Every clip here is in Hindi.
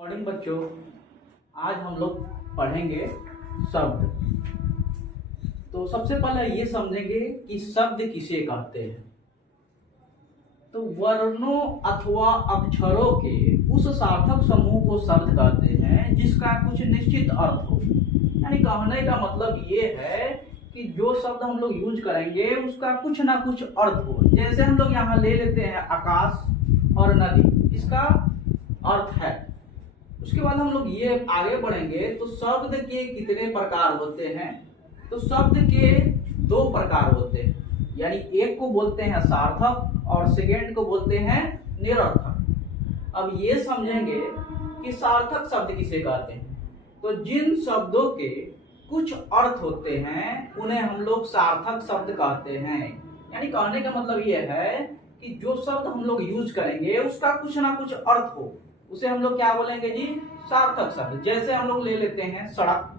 मॉर्निंग बच्चों, आज हम लोग पढ़ेंगे शब्द। तो सबसे पहले ये समझेंगे कि शब्द किसे कहते हैं। तो वर्णों अथवा अक्षरों के उस सार्थक समूह को शब्द कहते हैं जिसका कुछ निश्चित अर्थ हो। यानी कहने का मतलब ये है कि जो शब्द हम लोग यूज करेंगे उसका कुछ ना कुछ अर्थ हो। जैसे हम लोग यहाँ ले लेते हैं आकाश और नदी, इसका अर्थ है। उसके बाद हम लोग ये आगे बढ़ेंगे तो शब्द के कितने प्रकार होते हैं। तो शब्द के दो प्रकार होते हैं, यानी एक को बोलते हैं सार्थक और सेकेंड को बोलते हैं निरर्थक। अब ये समझेंगे कि सार्थक शब्द किसे कहते हैं। तो जिन शब्दों के कुछ अर्थ होते हैं उन्हें हम लोग सार्थक शब्द कहते हैं। यानी कहने का मतलब ये है कि जो शब्द हम लोग यूज करेंगे उसका कुछ ना कुछ अर्थ हो, उसे हम लोग क्या बोलेंगे जी, सार्थक शब्द। जैसे हम लोग ले लेते हैं सड़क,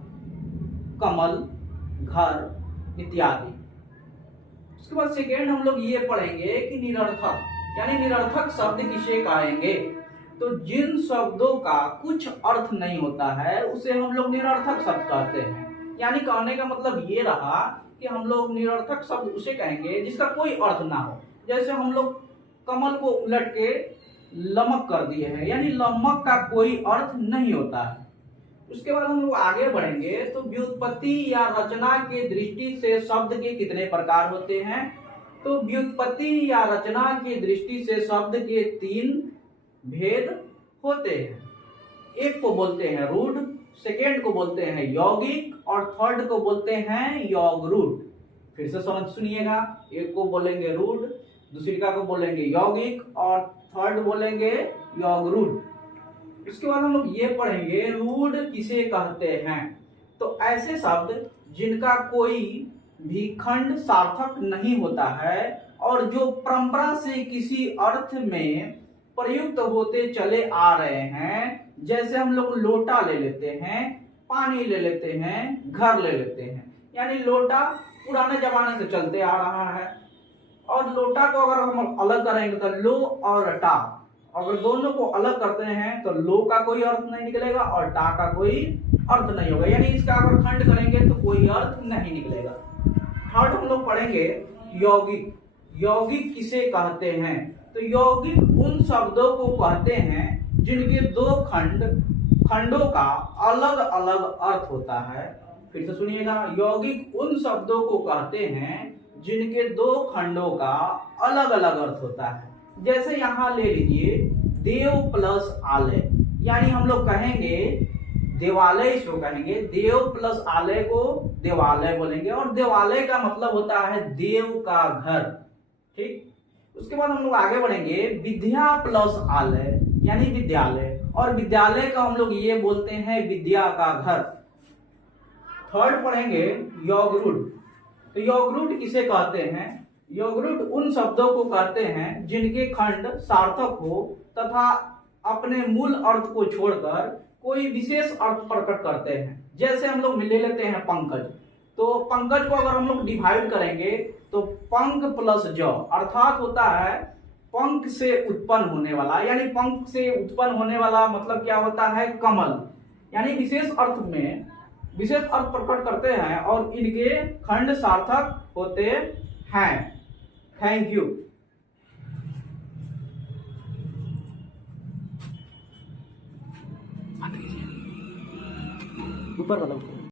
कमल, घर इत्यादि। उसके बाद सेकेंड हम लोग ये पढ़ेंगे कि निरर्थक, यानी निरर्थक शब्द किसे कहेंगे। तो जिन शब्दों का कुछ अर्थ नहीं होता है उसे हम लोग निरर्थक शब्द कहते हैं। यानी कहने का मतलब ये रहा कि हम लोग निरर्थक शब्द उसे कहेंगे जिसका कोई अर्थ ना हो। जैसे हम लोग कमल को उलट के लमक कर दिए हैं, यानी लमक का कोई अर्थ नहीं होता है। उसके बाद हम लोग आगे बढ़ेंगे तो व्युत्पत्ति या रचना के दृष्टि से शब्द के कितने प्रकार होते हैं। तो व्युत्पत्ति या रचना की दृष्टि से शब्द के तीन भेद होते हैं। एक को बोलते हैं रूढ़, सेकेंड को बोलते हैं यौगिक और थर्ड को बोलते हैं यौगरूढ़। फिर से समझ सुनिएगा, एक को बोलेंगे रूढ़, दूसरी का को बोलेंगे यौगिक और थर्ड बोलेंगे यौगरूढ़। इसके बाद हम लोग ये पढ़ेंगे रूढ़ किसे कहते हैं। तो ऐसे शब्द जिनका कोई भी खंड सार्थक नहीं होता है और जो परंपरा से किसी अर्थ में प्रयुक्त होते चले आ रहे हैं। जैसे हम लोग लोटा ले लेते हैं, पानी ले लेते हैं, घर ले लेते हैं। यानी लोटा पुराने जमाने से चलते आ रहा है और लोटा को अगर हम अलग करेंगे तो लो और टा, अगर दोनों को अलग करते हैं तो लो का कोई अर्थ नहीं निकलेगा और टा का कोई अर्थ नहीं होगा। यानी इसका अगर खंड करेंगे तो कोई अर्थ नहीं निकलेगा। थर्ड हम लोग पढ़ेंगे यौगिक। यौगिक किसे कहते हैं। तो यौगिक उन शब्दों को कहते हैं जिनके दो खंडों का अलग अलग अर्थ होता है। फिर से सुनिएगा, यौगिक उन शब्दों को कहते हैं जिनके दो खंडों का अलग अलग अर्थ होता है। जैसे यहाँ ले लीजिए देव प्लस आलय, यानी हम लोग कहेंगे देवालय, इसको कहेंगे देव प्लस आलय को देवालय बोलेंगे और देवालय का मतलब होता है देव का घर। ठीक, उसके बाद हम लोग आगे बढ़ेंगे विद्या प्लस आलय यानी विद्यालय, और विद्यालय का हम लोग ये बोलते हैं विद्या का घर। थर्ड पढ़ेंगे यौगरूढ़। तो यौगरूढ़ किसे कहते हैं। यौगरूढ़ उन शब्दों को कहते हैं जिनके खंड सार्थक हो तथा अपने मूल अर्थ को छोड़कर कोई विशेष अर्थ प्रकट करते हैं। जैसे हम लोग ले लेते हैं पंकज। तो पंकज को अगर हम लोग डिवाइड करेंगे तो पंक प्लस ज अर्थात होता है पंख से उत्पन्न होने वाला। यानी पंख से उत्पन्न होने वाला मतलब क्या होता है, कमल। यानी विशेष अर्थ में विशेष अर्थ प्रकट करते हैं और इनके खंड सार्थक होते हैं। Thank you. ऊपर वाला